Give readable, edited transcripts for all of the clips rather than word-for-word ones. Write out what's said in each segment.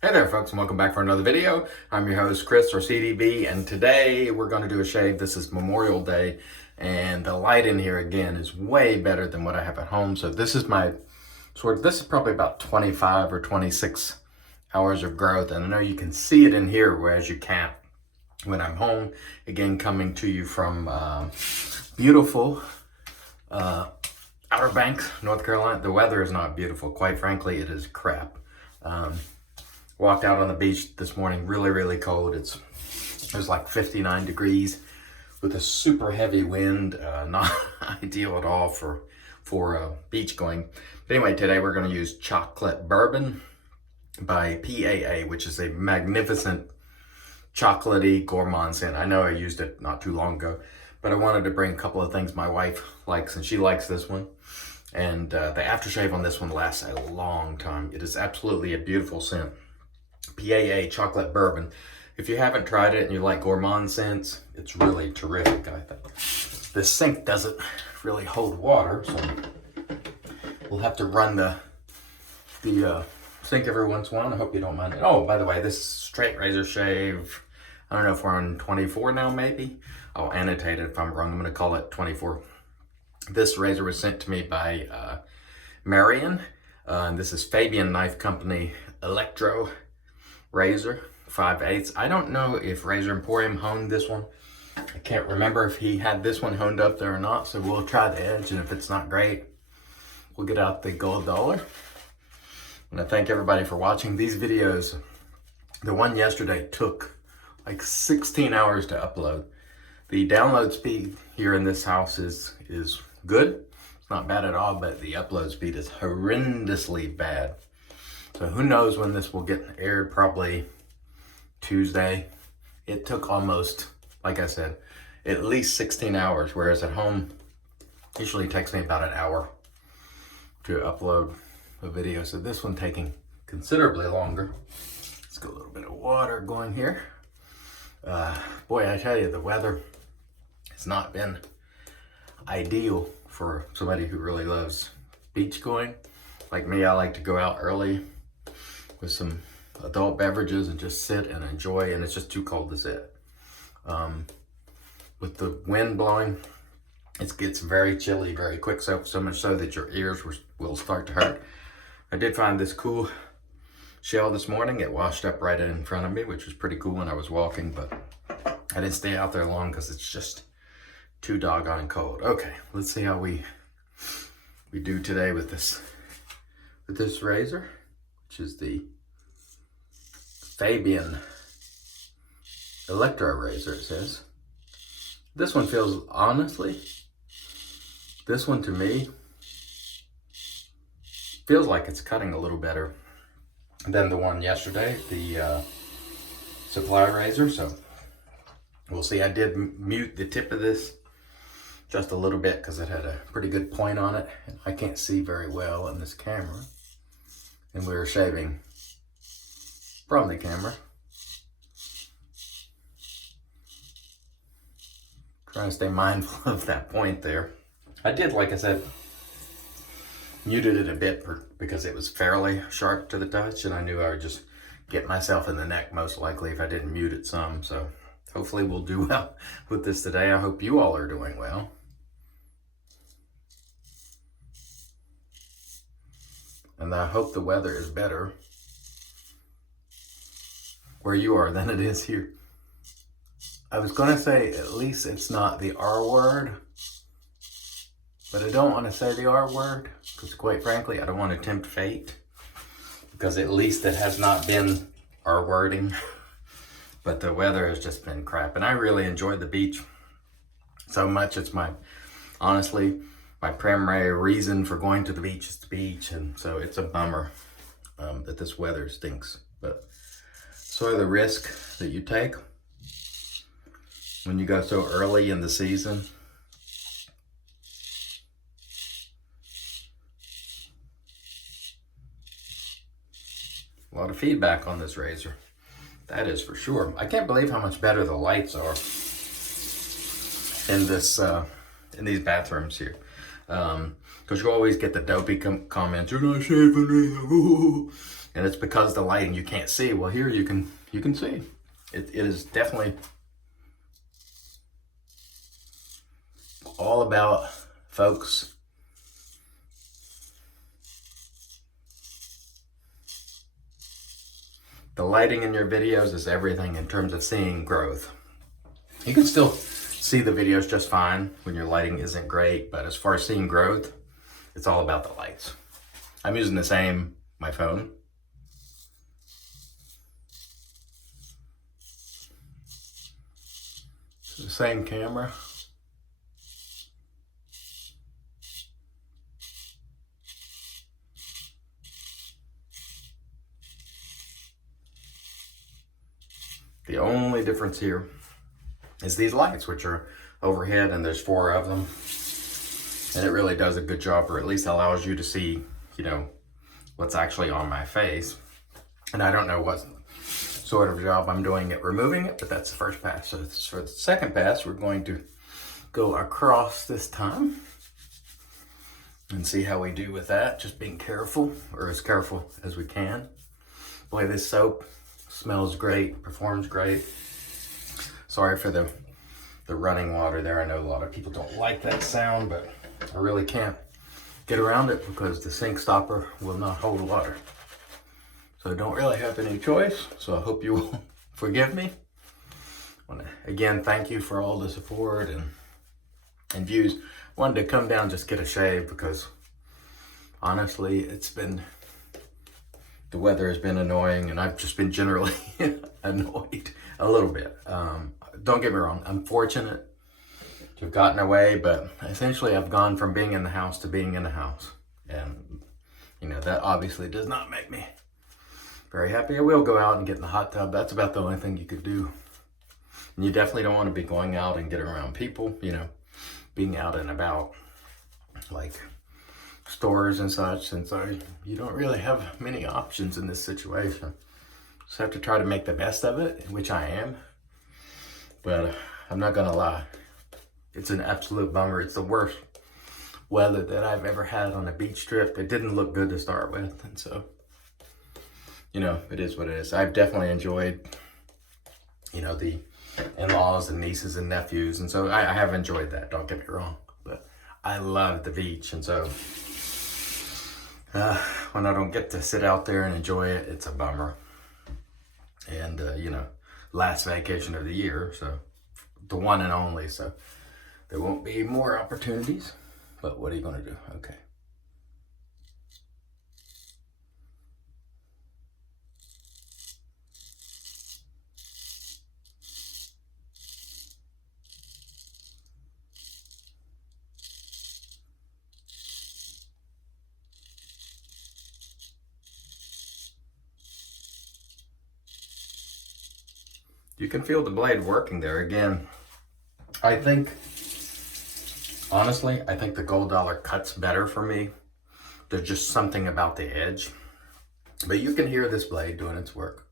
Hey there folks, and welcome back for another video. I'm your host Chris, or CDB, and today we're going to do a shave. This is Memorial Day and the light in here again is way better than what I have at home. So this is this is probably about 25 or 26 hours of growth, and I know you can see it in here whereas you can't when I'm home. Again, coming to you from beautiful Outer Banks, North Carolina. The weather is not beautiful, quite frankly. It is crap. Walked out on the beach this morning, really cold. It was like 59 degrees with a super heavy wind. Not ideal at all for beach going. But anyway, today we're going to use Chocolate Bourbon by PAA, which is a magnificent chocolatey gourmand scent. I know I used it not too long ago, but I wanted to bring a couple of things my wife likes, and she likes this one. And the aftershave on this one lasts a long time. It is absolutely a beautiful scent. PAA Chocolate Bourbon. If you haven't tried it and you like gourmand scents, it's really terrific, I think. The sink doesn't really hold water, so we'll have to run the sink every once in a while. I hope you don't mind it. Oh, by the way, this straight razor shave, I don't know if we're on 24 now, maybe. I'll annotate it if I'm wrong. I'm going to call it 24. This razor was sent to me by Marion. And this is Fabyn Knife Company Electro razor, 5/8. I don't know if Razor Emporium honed this one. I can't remember if he had this one honed up there or not, so we'll try the edge, and if it's not great, we'll get out the gold dollar. And I thank everybody for watching these videos. The one yesterday took like 16 hours to upload. The download speed here in this house is good. It's not bad at all, but the upload speed is horrendously bad. So who knows when this will get aired, probably Tuesday. It took almost, like I said, at least 16 hours, whereas at home, usually takes me about an hour to upload a video. So this one taking considerably longer. Let's get a little bit of water going here. Boy, I tell you, the weather has not been ideal for somebody who really loves beach going. Like me, I like to go out early with some adult beverages and just sit and enjoy, and it's just too cold to sit. With the wind blowing, it gets very chilly very quick, so much so that your ears will start to hurt. I did find this cool shell this morning. It washed up right in front of me, which was pretty cool when I was walking, but I didn't stay out there long because it's just too doggone cold. Okay, let's see how we do today with this razor, which is the Fabyn Electro razor, it says. This one feels, honestly, this one to me feels like it's cutting a little better than the one yesterday, the supply razor. So we'll see. I did mute the tip of this just a little bit because it had a pretty good point on it. I can't see very well in this camera. And we were shaving from the camera. Trying to stay mindful of that point there. I did, like I said, muted it a bit because it was fairly sharp to the touch, and I knew I would just get myself in the neck most likely if I didn't mute it some. So hopefully we'll do well with this today. I hope you all are doing well. And I hope the weather is better where you are than it is here. I was going to say at least it's not the R word, but I don't want to say the R word because, quite frankly, I don't want to tempt fate, because at least it has not been R wording. But the weather has just been crap, and I really enjoyed the beach so much. It's honestly, my primary reason for going to the beach is the beach, and so it's a bummer that this weather stinks. But sort of the risk that you take when you go so early in the season. A lot of feedback on this razor, that is for sure. I can't believe how much better the lights are in this in these bathrooms here. Because you always get the dopey comments, "You're not shaving anything." And it's because the lighting you can't see. Well, here you can see. It is definitely all about focus. The lighting in your videos is everything in terms of seeing growth. You can still see the videos just fine when your lighting isn't great, but as far as seeing growth, it's all about the lights. I'm using my phone. It's the same camera. The only difference here is these lights, which are overhead, and there's 4 of them. And it really does a good job, or at least allows you to see, what's actually on my face. And I don't know what sort of job I'm doing at removing it, but that's the first pass. So for the second pass, we're going to go across this time and see how we do with that. Just being careful, or as careful as we can. Boy, this soap smells great, performs great. Sorry for the running water there. I know a lot of people don't like that sound, but I really can't get around it because the sink stopper will not hold water. So I don't really have any choice. So I hope you will forgive me. I want to again thank you for all the support and views. Wanted to come down, just get a shave, because honestly the weather has been annoying, and I've just been generally annoyed a little bit. Don't get me wrong, I'm fortunate to have gotten away, but essentially I've gone from being in the house to being in the house. And, that obviously does not make me very happy. I will go out and get in the hot tub. That's about the only thing you could do. And you definitely don't want to be going out and getting around people, being out and about, like stores and such, and so you don't really have many options in this situation. Just have to try to make the best of it, which I am. But I'm not gonna lie, it's an absolute bummer. It's the worst weather that I've ever had on a beach trip. It didn't look good to start with, and so it is what it is. I've definitely enjoyed the in-laws and nieces and nephews, and so I have enjoyed that, don't get me wrong, but I love the beach. And so when I don't get to sit out there and enjoy it, it's a bummer. And last vacation of the year, so the one and only, so there won't be more opportunities, but what are you going to do? Okay. You can feel the blade working there. Again, honestly, I think the gold dollar cuts better for me. There's just something about the edge. But you can hear this blade doing its work.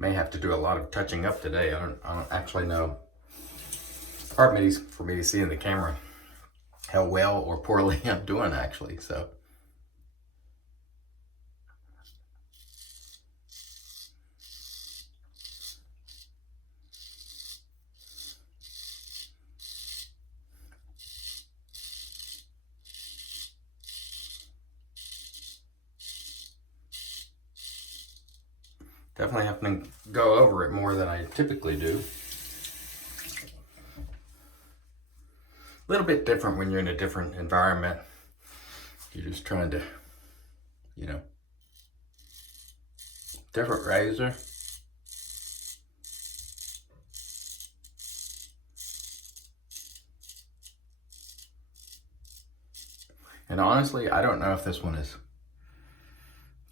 May have to do a lot of touching up today. I don't actually know. It's hard for me to see in the camera how well or poorly I'm doing, actually. So definitely have to go over it more than I typically do. A little bit different when you're in a different environment. You're just trying to, different razor. And honestly, I don't know if this one is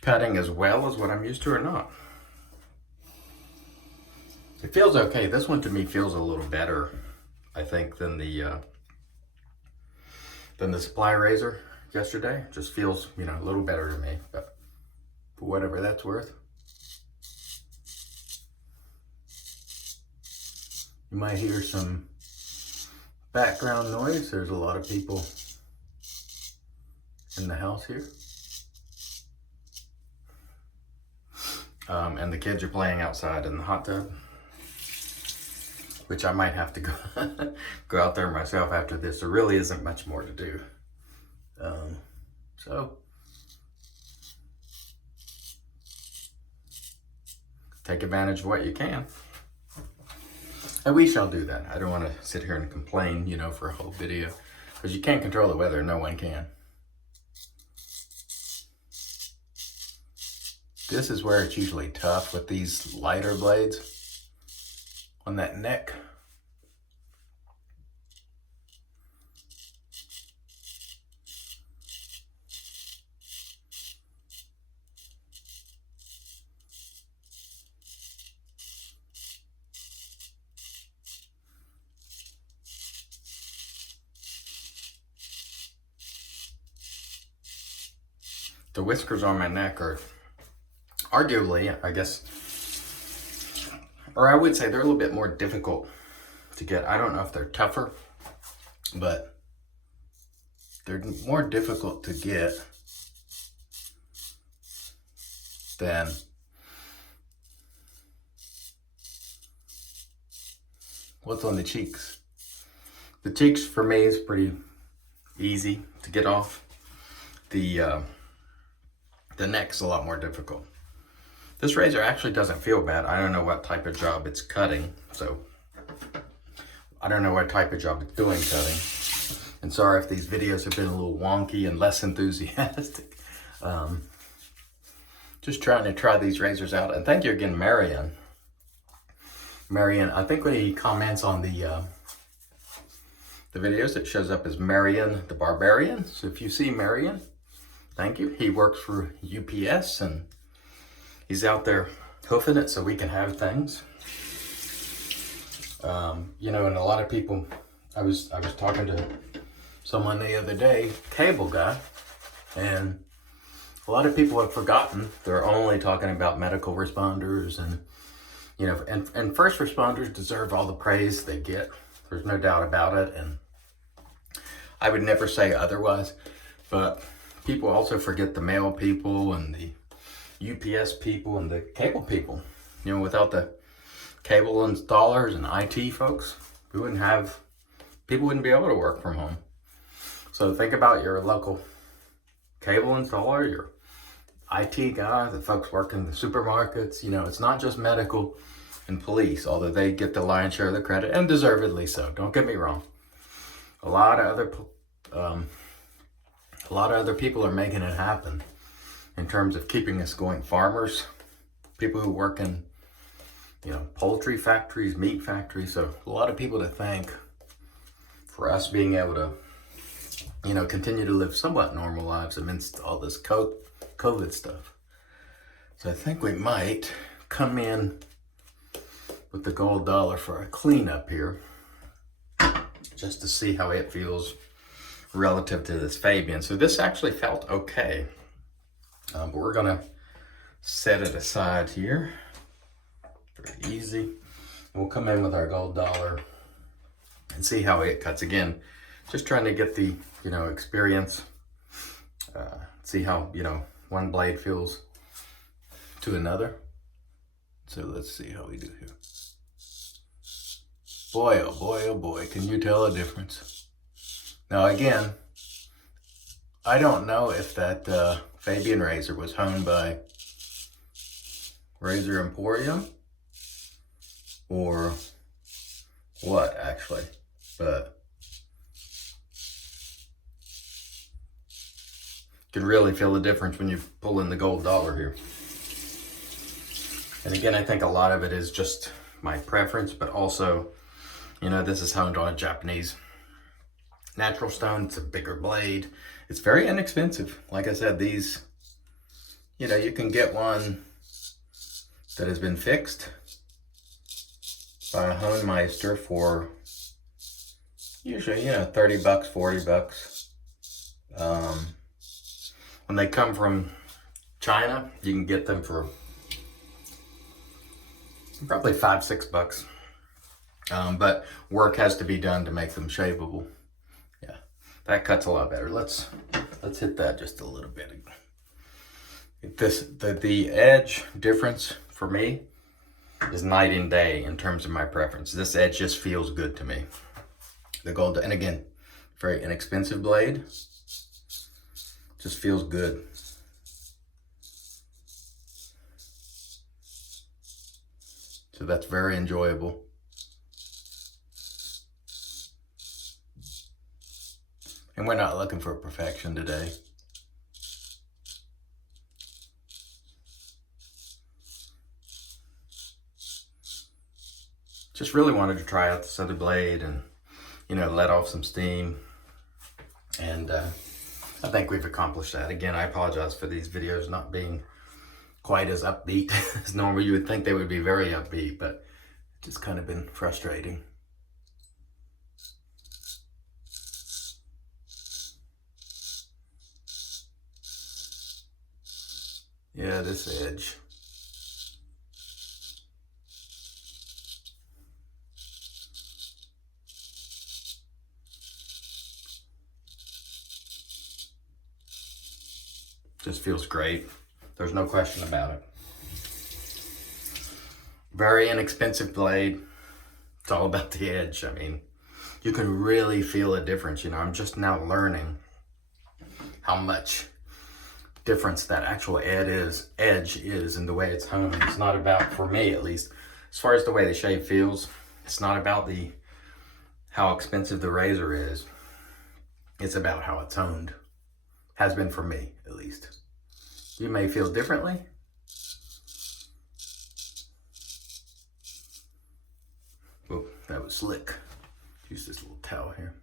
cutting as well as what I'm used to or not. It feels okay. This one to me feels a little better, I think, than the supply razor. yesterday. Just feels, you know, a little better to me, but for whatever that's worth. You might hear some background noise. There's a lot of people in the house here. And the kids are playing outside in the hot tub, which I might have to go out there myself after this. There really isn't much more to do. So take advantage of what you can. And we shall do that. I don't want to sit here and complain, you know, for a whole video, because you can't control the weather. No one can. This is where it's usually tough with these lighter blades on that neck. The whiskers on my neck are arguably, I guess, or I would say they're a little bit more difficult to get. I don't know if they're tougher, but they're more difficult to get than what's on the cheeks. The cheeks for me is pretty easy to get off. The neck's a lot more difficult. This razor actually doesn't feel bad. I don't know what type of job it's cutting, so I don't know what type of job it's doing cutting. And sorry if these videos have been a little wonky and less enthusiastic. Just trying to try these razors out. And thank you again, Marion. Marion, I think when he comments on the videos, it shows up as Marion the Barbarian. So if you see Marion, thank you. He works for UPS and he's out there hoofing it so we can have things. You know, and a lot of people, I was talking to someone the other day, cable guy, and a lot of people have forgotten they're only talking about medical responders, and you know, and first responders deserve all the praise they get. There's no doubt about it, and I would never say otherwise, but people also forget the mail people and the UPS people and the cable people. You know, without the cable installers and IT folks, people wouldn't be able to work from home. So think about your local cable installer, your IT guy, the folks working in the supermarkets. You know, it's not just medical and police, although they get the lion's share of the credit, and deservedly so. Don't get me wrong. A lot of other people are making it happen in terms of keeping us going. Farmers, people who work in, you know, poultry factories, meat factories. So a lot of people to thank for us being able to, you know, continue to live somewhat normal lives amidst all this COVID stuff. So I think we might come in with the gold dollar for a cleanup here, just to see how it feels relative to this Fabyn. So this actually felt okay, but we're gonna set it aside here. Very easy. And we'll come in with our gold dollar and see how it cuts. Again, just trying to get the, you know, experience, see how, you know, one blade feels to another. So let's see how we do here. Boy, oh boy, oh boy, can you tell a difference? Now again, I don't know if that Fabyn razor was honed by Razor Emporium or what actually, but you can really feel the difference when you pull in the gold dollar here. And again, I think a lot of it is just my preference, but also, you know, this is honed on a Japanese natural stone. It's a bigger blade. It's very inexpensive. Like I said, these, you know, you can get one that has been fixed by a hone meister for usually, you know, $30, $40. When they come from China, you can get them for probably $5-6. But work has to be done to make them shaveable. Yeah, that cuts a lot better. Let's hit that just a little bit. The edge difference for me is night and day in terms of my preference. This edge just feels good to me. The gold, and again, very inexpensive blade. Just feels good. So that's very enjoyable. And we're not looking for perfection today. Just really wanted to try out this other blade and, let off some steam. And I think we've accomplished that. Again, I apologize for these videos not being quite as upbeat as normal. You would think they would be very upbeat, but it's just kind of been frustrating. Yeah, this edge. Just feels great. There's no question about it. Very inexpensive blade. It's all about the edge. I mean, you can really feel a difference. I'm just now learning how much difference that actual edge is in the way it's honed. It's not about, for me at least, as far as the way the shave feels, it's not about how expensive the razor is. It's about how it's honed. Has been for me, at least. You may feel differently. Oh, that was slick. Use this little towel here.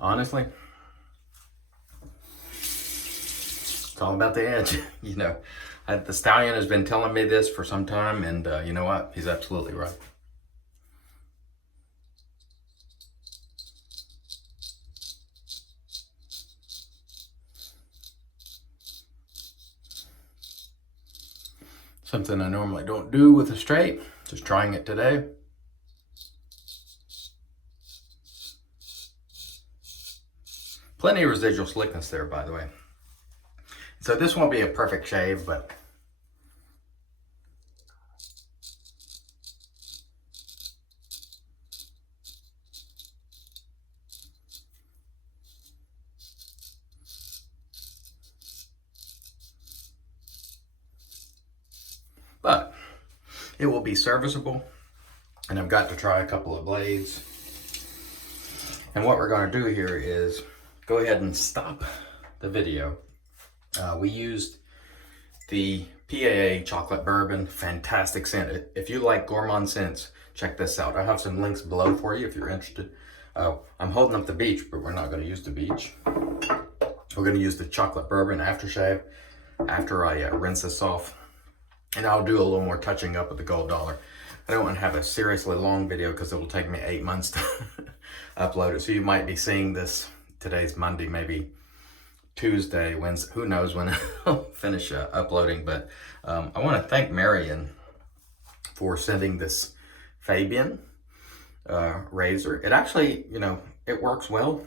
Honestly, it's all about the edge. The stallion has been telling me this for some time, and you know what? He's absolutely right. Something I normally don't do with a straight. Just trying it today. Plenty of residual slickness there, by the way. So this won't be a perfect shave, but it will be serviceable. And I've got to try a couple of blades. And what we're going to do here is go ahead and stop the video. We used the PAA chocolate bourbon, fantastic scent. If you like gourmand scents, check this out. I have some links below for you if you're interested. I'm holding up the beach, but we're not going to use the beach. We're going to use the chocolate bourbon aftershave after I rinse this off. And I'll do a little more touching up with the gold dollar. I don't want to have a seriously long video because it will take me 8 months to upload it. So you might be seeing this, today's Monday, maybe Tuesday, Wednesday, who knows when I'll finish uploading. But I want to thank Marion for sending this Fabyn razor. It actually, it works well.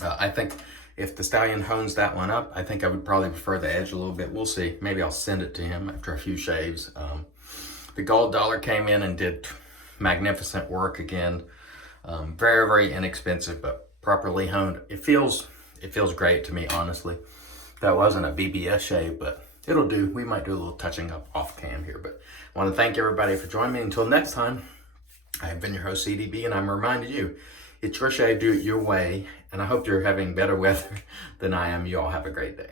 I think if the stallion hones that one up, I think I would probably prefer the edge a little bit. We'll see. Maybe I'll send it to him after a few shaves. The gold dollar came in and did magnificent work again. Very, very inexpensive, but properly honed. It feels great to me, honestly. That wasn't a BBS shave, but it'll do. We might do a little touching up off cam here, but I want to thank everybody for joining me. Until next time, I have been your host, CDB, and I'm reminding you, it's your shave, do it your way, and I hope you're having better weather than I am. You all have a great day.